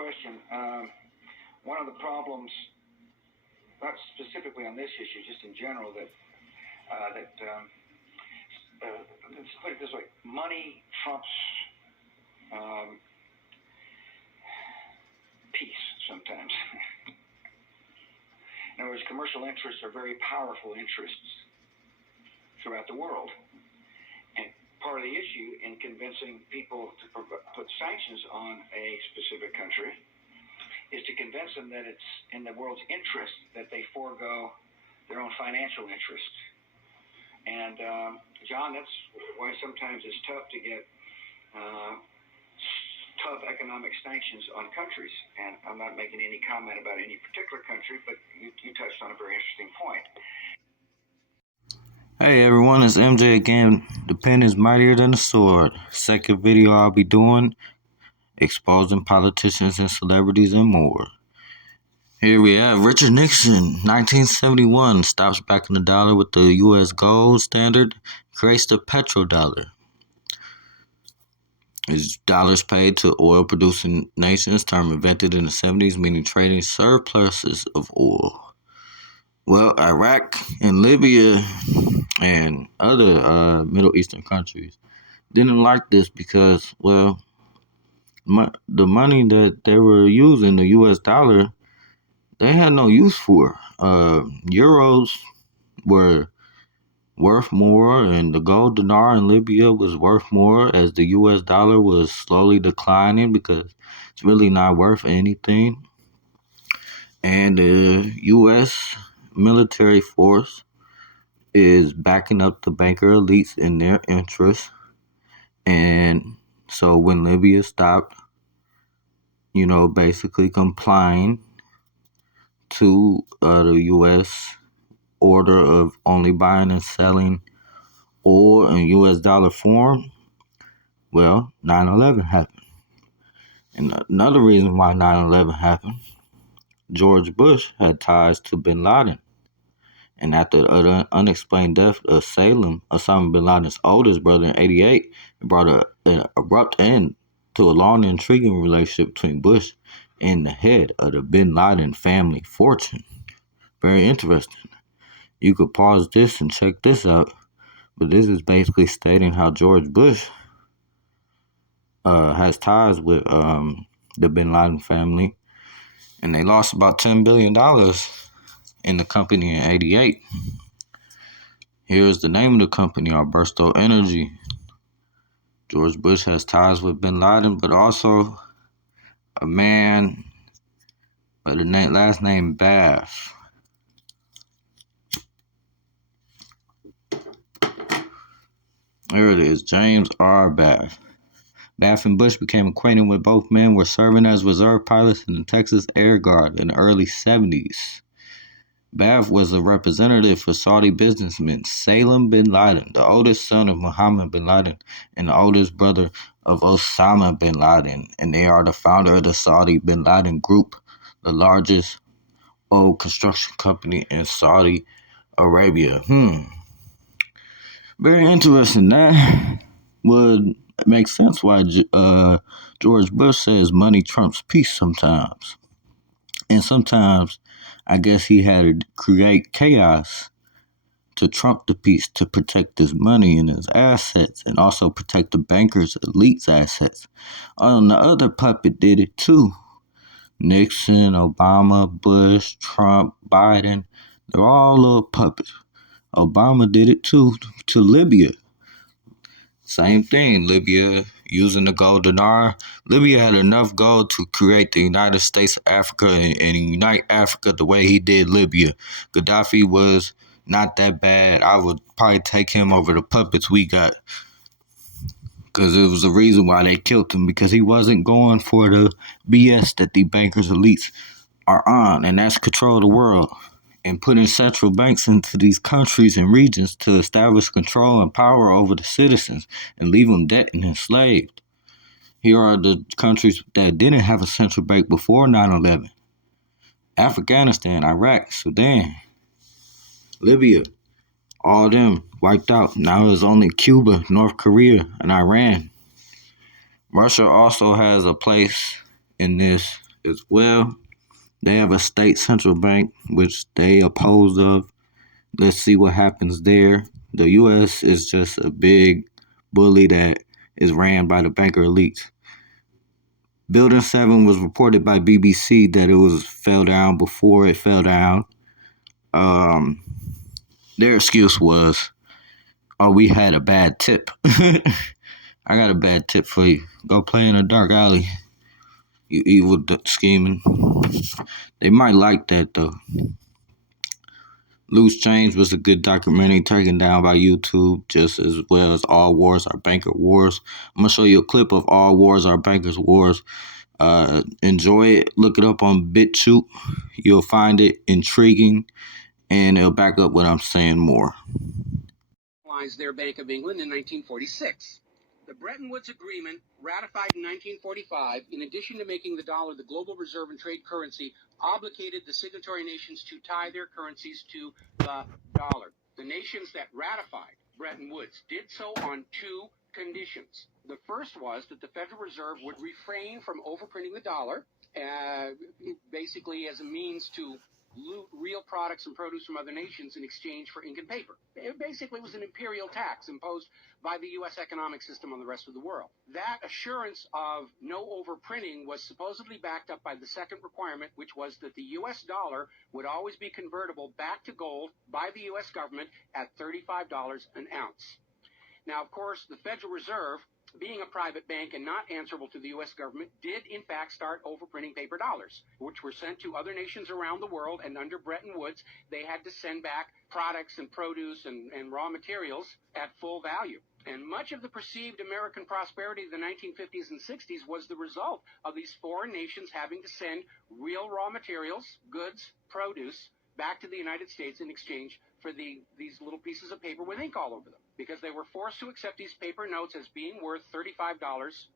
question. One of the problems, not specifically on this issue, just in general, let's put it this way: money trumps peace sometimes. In other words, commercial interests are very powerful interests throughout the world. And part of the issue in convincing people to put sanctions on a specific country is to convince them that it's in the world's interest that they forego their own financial interests. And, John, that's why sometimes it's tough to get tough economic sanctions on countries. And I'm not making any comment about any particular country, but you touched on a very interesting point. Hey everyone, it's MJ again. The pen is mightier than the sword. Second video I'll be doing, exposing politicians and celebrities and more. Here we have Richard Nixon, 1971, stops backing the dollar with the U.S. gold standard, creates the Petro Dollar. Is dollars paid to oil-producing nations, term invented in the 70's, meaning trading surpluses of oil. Well, Iraq and Libya and other Middle Eastern countries didn't like this because, well, the money that they were using, the U.S. dollar, they had no use for. Euros were worth more, and the gold dinar in Libya was worth more, as the U.S. dollar was slowly declining because it's really not worth anything. And the U.S. military force is backing up the banker elites in their interests. And so when Libya stopped, basically complying to the U.S. order of only buying and selling oil in U.S. dollar form, well, 9/11 happened. And another reason why 9/11 happened, George Bush had ties to bin Laden. And after the unexplained death of Osama bin Laden's oldest brother in 1988, it brought an abrupt end to a long and intriguing relationship between Bush and the head of the bin Laden family fortune. Very interesting. You could pause this and check this out, but this is basically stating how George Bush has ties with the bin Laden family, and they lost about $10 billion in the company in 1988. Here's the name of the company, Alberto Energy. George Bush has ties with bin Laden, but also a man by the last name Bath. There it is, James R. Bath. Bath and Bush became acquainted when both men were serving as reserve pilots in the Texas Air Guard in the early 70s. Bath was a representative for Saudi businessman Salim bin Laden, the oldest son of Mohammed bin Laden and the oldest brother of Osama bin Laden, and they are the founder of the Saudi bin Laden Group, the largest oil construction company in Saudi Arabia. Very interesting. That would make sense why George Bush says money trumps peace sometimes. And sometimes I guess he had to create chaos to trump the peace, to protect his money and his assets, and also protect the bankers' elites' assets. The other puppet did it too. Nixon, Obama, Bush, Trump, Biden, they're all little puppets. Obama did it too to Libya. Same thing, Libya using the gold dinar. Libya had enough gold to create the United States of Africa and unite Africa the way he did Libya. Gaddafi was not that bad. I would probably take him over the puppets we got, because it was the reason why they killed him, because he wasn't going for the BS that the bankers' elites are on, and that's control the world and putting central banks into these countries and regions to establish control and power over the citizens and leave them debt and enslaved. Here are the countries that didn't have a central bank before 9/11. Afghanistan, Iraq, Sudan, Libya, all them wiped out. Now it's only Cuba, North Korea, and Iran. Russia also has a place in this as well. They have a state central bank, which they oppose of. Let's see what happens there. The U.S. is just a big bully that is ran by the banker elite. Building 7 was reported by BBC that it was fell down before it fell down. Um, their excuse was, "Oh, we had a bad tip." I got a bad tip for you. Go play in a dark alley. You evil scheming. They might like that though. Loose Change was a good documentary taken down by YouTube, just as well as All Wars Are Banker Wars. I'm gonna show you a clip of All Wars Are Bankers Wars. Enjoy it. Look it up on BitChute. You'll find it intriguing, and it'll back up what I'm saying more. Their Bank of England in 1946. The Bretton Woods Agreement, ratified in 1945, in addition to making the dollar the global reserve and trade currency, obligated the signatory nations to tie their currencies to the dollar. The nations that ratified Bretton Woods did so on two conditions. The first was that the Federal Reserve would refrain from overprinting the dollar, basically as a means to loot real products and produce from other nations in exchange for ink and paper. It basically was an imperial tax imposed by the U.S. economic system on the rest of the world. That assurance of no overprinting was supposedly backed up by the second requirement, which was that the U.S. dollar would always be convertible back to gold by the U.S. government at $35 an ounce. Now, of course, the Federal Reserve, being a private bank and not answerable to the U.S. government, did in fact start overprinting paper dollars, which were sent to other nations around the world, and under Bretton Woods, they had to send back products and produce and raw materials at full value. And much of the perceived American prosperity of the 1950s and 60s was the result of these foreign nations having to send real raw materials, goods, produce, back to the United States in exchange for these little pieces of paper with ink all over them, because they were forced to accept these paper notes as being worth $35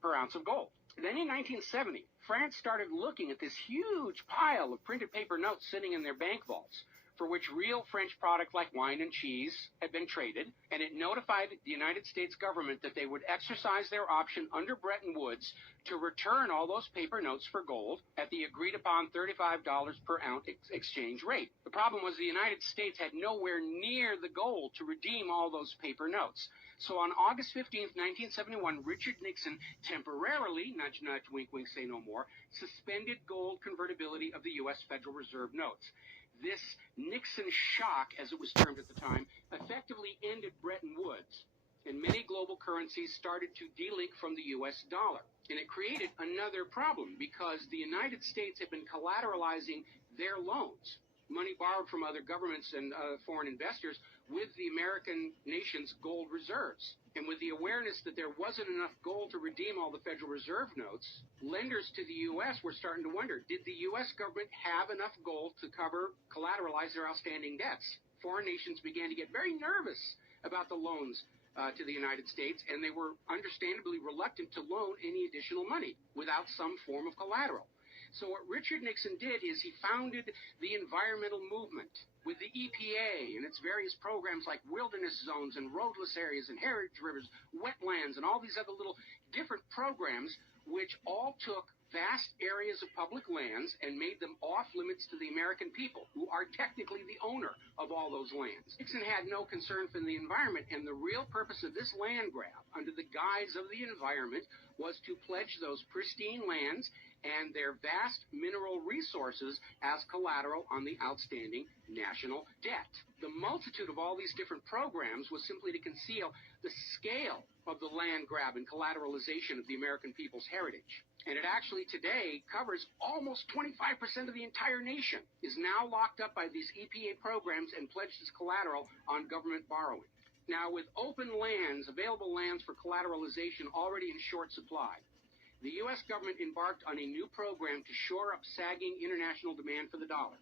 per ounce of gold. Then in 1970, France started looking at this huge pile of printed paper notes sitting in their bank vaults, for which real French product like wine and cheese had been traded, and it notified the United States government that they would exercise their option under Bretton Woods to return all those paper notes for gold at the agreed-upon $35 per ounce exchange rate. The problem was the United States had nowhere near the gold to redeem all those paper notes. So on August 15th, 1971, Richard Nixon temporarily, nudge, nudge, wink, wink, say no more, suspended gold convertibility of the U.S. Federal Reserve notes. This Nixon shock, as it was termed at the time, effectively ended Bretton Woods, and many global currencies started to delink from the U.S. dollar. And it created another problem, because the United States had been collateralizing their loans, money borrowed from other governments and foreign investors, with the American nation's gold reserves. And with the awareness that there wasn't enough gold to redeem all the Federal Reserve notes, lenders to the U.S. were starting to wonder, did the U.S. government have enough gold to collateralize their outstanding debts? Foreign nations began to get very nervous about the loans to the United States, and they were understandably reluctant to loan any additional money without some form of collateral. So what Richard Nixon did is he founded the environmental movement with the EPA and its various programs like wilderness zones and roadless areas and heritage rivers, wetlands, and all these other little different programs, which all took vast areas of public lands and made them off limits to the American people, who are technically the owner of all those lands. Nixon had no concern for the environment, and the real purpose of this land grab, under the guise of the environment, was to pledge those pristine lands and their vast mineral resources as collateral on the outstanding national debt. The multitude of all these different programs was simply to conceal the scale of the land grab and collateralization of the American people's heritage. And it actually today covers almost 25% of the entire nation, is now locked up by these EPA programs and pledged as collateral on government borrowing. Now, with open lands, available lands for collateralization already in short supply, the U.S. government embarked on a new program to shore up sagging international demand for the dollar.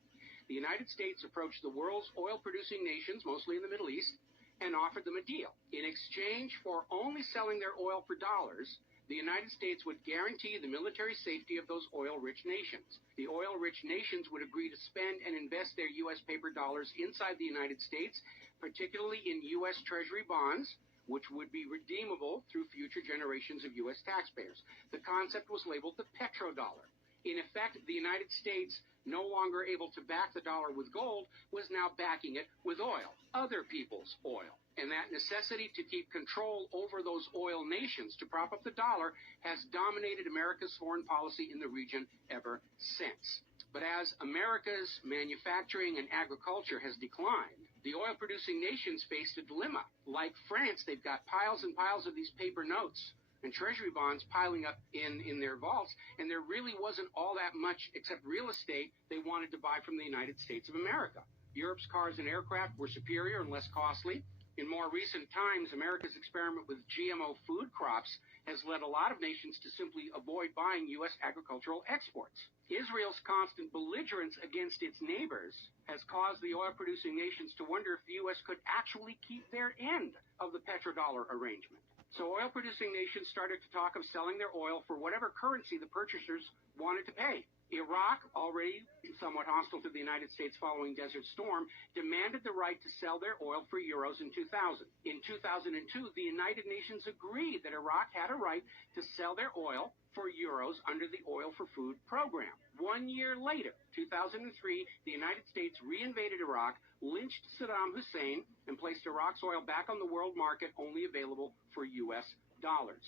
The United States approached the world's oil-producing nations, mostly in the Middle East, and offered them a deal. In exchange for only selling their oil for dollars, the United States would guarantee the military safety of those oil-rich nations. The oil-rich nations would agree to spend and invest their U.S. paper dollars inside the United States, particularly in U.S. Treasury bonds, which would be redeemable through future generations of U.S. taxpayers. The concept was labeled the Petro Dollar. In effect, the United States, no longer able to back the dollar with gold, was now backing it with oil, other people's oil. And that necessity to keep control over those oil nations to prop up the dollar has dominated America's foreign policy in the region ever since. But as America's manufacturing and agriculture has declined, the oil-producing nations faced a dilemma. Like France, they've got piles and piles of these paper notes and treasury bonds piling up in their vaults, and there really wasn't all that much except real estate they wanted to buy from the United States of America. Europe's cars and aircraft were superior and less costly. In more recent times, America's experiment with GMO food crops has led a lot of nations to simply avoid buying U.S. agricultural exports. Israel's constant belligerence against its neighbors has caused the oil-producing nations to wonder if the U.S. could actually keep their end of the petrodollar arrangement. So oil-producing nations started to talk of selling their oil for whatever currency the purchasers wanted to pay. Iraq, already somewhat hostile to the United States following Desert Storm, demanded the right to sell their oil for euros in 2000. In 2002, the United Nations agreed that Iraq had a right to sell their oil for euros under the Oil for Food program. 1 year later, 2003, the United States reinvaded Iraq, lynched Saddam Hussein, and placed Iraq's oil back on the world market, only available for U.S. dollars.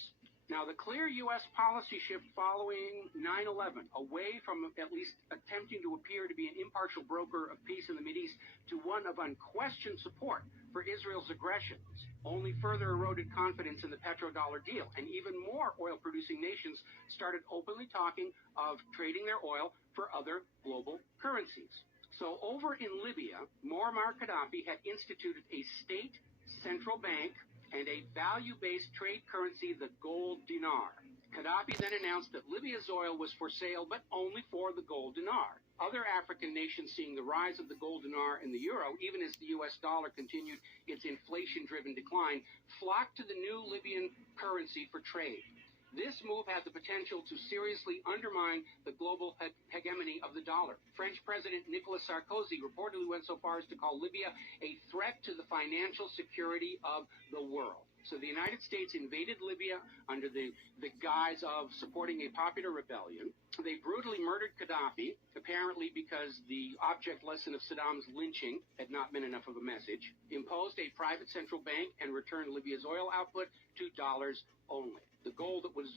Now, the clear U.S. policy shift following 9/11, away from at least attempting to appear to be an impartial broker of peace in the Mideast to one of unquestioned support for Israel's aggressions, only further eroded confidence in the petrodollar deal, and even more oil-producing nations started openly talking of trading their oil for other global currencies. So over in Libya, Muammar Gaddafi had instituted a state central bank and a value-based trade currency, the gold dinar. Gaddafi then announced that Libya's oil was for sale, but only for the gold dinar. Other African nations, seeing the rise of the gold dinar and the euro, even as the U.S. dollar continued its inflation-driven decline, flocked to the new Libyan currency for trade. This move had the potential to seriously undermine the global hegemony of the dollar. French President Nicolas Sarkozy reportedly went so far as to call Libya a threat to the financial security of the world. So the United States invaded Libya under the guise of supporting a popular rebellion. They brutally murdered Gaddafi, apparently because the object lesson of Saddam's lynching had not been enough of a message, imposed a private central bank, and returned Libya's oil output to dollars only. The gold that was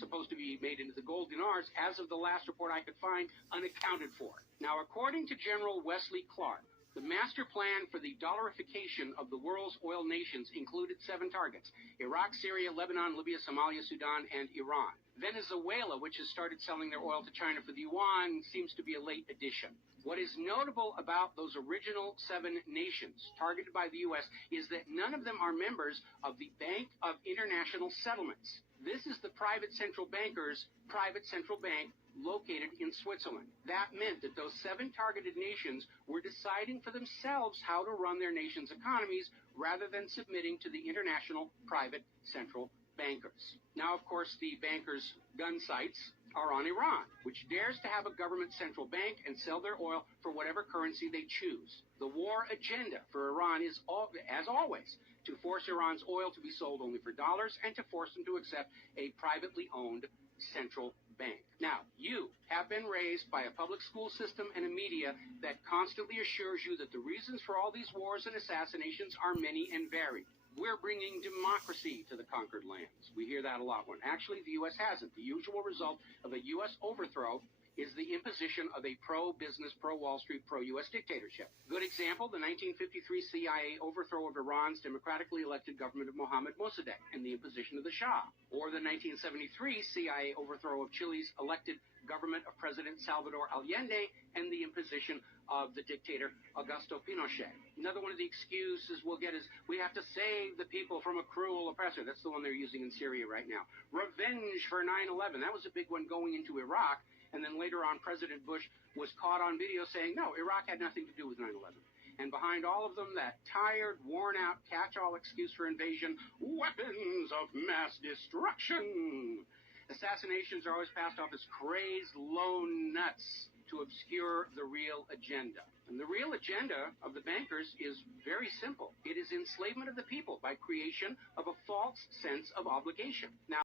supposed to be made into the gold dinars, as of the last report I could find, unaccounted for. Now, according to General Wesley Clark, the master plan for the dollarification of the world's oil nations included 7 targets: Iraq, Syria, Lebanon, Libya, Somalia, Sudan, and Iran. Venezuela, which has started selling their oil to China for the yuan, seems to be a late addition. What is notable about those original 7 nations targeted by the U.S. is that none of them are members of the Bank of International Settlements. This is the private central banker's private central bank located in Switzerland. That meant that those 7 targeted nations were deciding for themselves how to run their nation's economies rather than submitting to the international private central bankers. Now, of course, the bankers' gun sights are on Iran, which dares to have a government central bank and sell their oil for whatever currency they choose. The war agenda for Iran is, as always, to force Iran's oil to be sold only for dollars and to force them to accept a privately owned central bank. Now, you have been raised by a public school system and a media that constantly assures you that the reasons for all these wars and assassinations are many and varied. We're bringing democracy to the conquered lands. We hear that a lot. When actually the U.S. hasn't. The usual result of a U.S. overthrow is the imposition of a pro-business, pro-Wall Street, pro-U.S. dictatorship. Good example, the 1953 CIA overthrow of Iran's democratically elected government of Mohammad Mossadegh and the imposition of the Shah. Or the 1973 CIA overthrow of Chile's elected government of President Salvador Allende and the imposition of the dictator Augusto Pinochet. Another one of the excuses we'll get is we have to save the people from a cruel oppressor. That's the one they're using in Syria right now. Revenge for 9/11. That was a big one going into Iraq. And then later on, President Bush was caught on video saying, no, Iraq had nothing to do with 9/11. And behind all of them, that tired, worn-out, catch-all excuse for invasion, weapons of mass destruction. Assassinations are always passed off as crazed lone nuts to obscure the real agenda. And the real agenda of the bankers is very simple. It is enslavement of the people by creation of a false sense of obligation. Now,